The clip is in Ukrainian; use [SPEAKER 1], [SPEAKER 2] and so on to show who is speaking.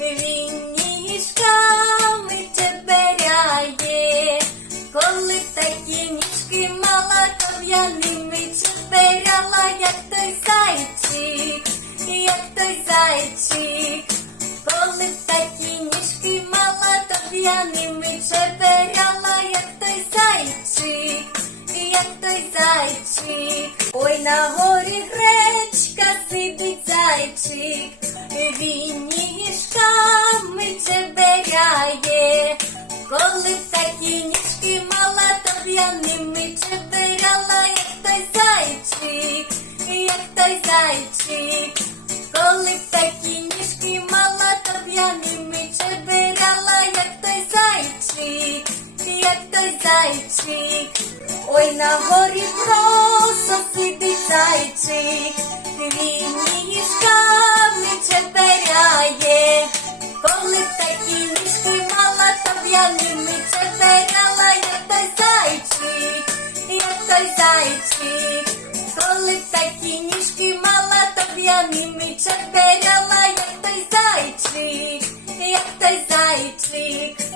[SPEAKER 1] він ніжками чеберяє, коли такі ніжки мала, то я ними чеберяла, як той зайчик, як той зайчик, коли такі ніжки мала, то я ними чеберяла, як той зайчик, як той зайчик. Ой, на горі гречка сидить зайчик, він коли такі ніжки мала, то я ними чеберяла, як той зайчик, як той зайчик, коли такі ніжки мала, то я ними чеберяла, як той зайчик, як той зайчик. Ой, на горі просто сидить зайчик, коли такі ніжки мала, то б я ними чеберяла, як той зайчик, як той зайчик.